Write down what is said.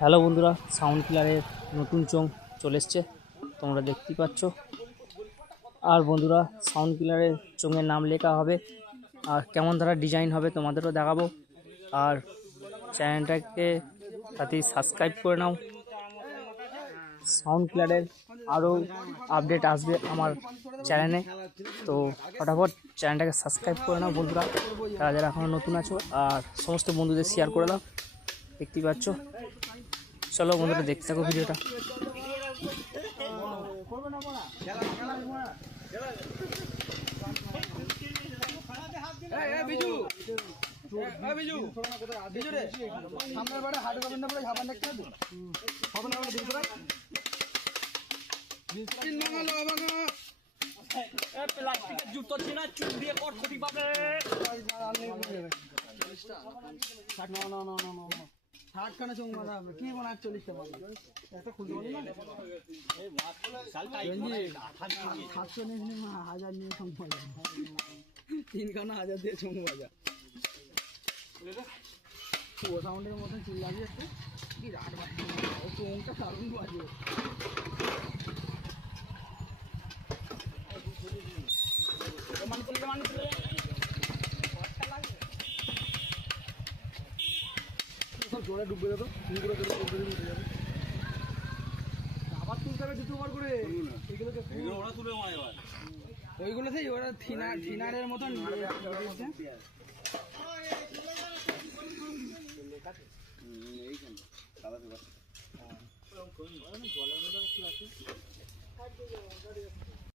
Hello বন্ধুরা, sound কিলারের নতুন চোঙ চলে এসছে, তোমরা দেখতেই পাচ্ছ। আর বন্ধুরা, সাউন্ড কিলারের চোঙের নাম লেখা হবে আর কেমন ধরা ডিজাইন হবে তোমাদেরও দেখাবো। আর চ্যানেলটাকে তাড়াতাড়ি সাবস্ক্রাইব করে নাও। সাউন্ড কিলারের আরও আপডেট আসবে আমার চ্যানেলে, তো ফটাফট চ্যানেলটাকে সাবস্ক্রাইব করে নাও বন্ধুরা, তারা যারা এখনও নতুন আছো। আর সমস্ত বন্ধুদের শেয়ার করে দাও। দেখতেই পাচ্ছ। চলো বন্ধুরা, দেখতে থাকো ভিডিওটা। প্লাস্টিকের জুতো ছিনা চুল দিয়ে কর ক্ষতি পাবে। ষাটখানা চোখ মারা হবে কি মনে হয় 40টা পাবে একটা খুলতে পারি না 700 নিয়ে 1000 নিয়ে চোখ মারা 3খানা 1000 দিয়ে চোখ মারা ও সাউন্ডের মতন চুল লাগিয়ে একটু কি রাট বাজছে চোখটা দারুণ বাজে। জোরে ডুববে যাবে আবার তুলতে হবে দুটোবার করে ওইগুলো সেই ওরা থিনারের মতন জলের মধ্যে কি আছে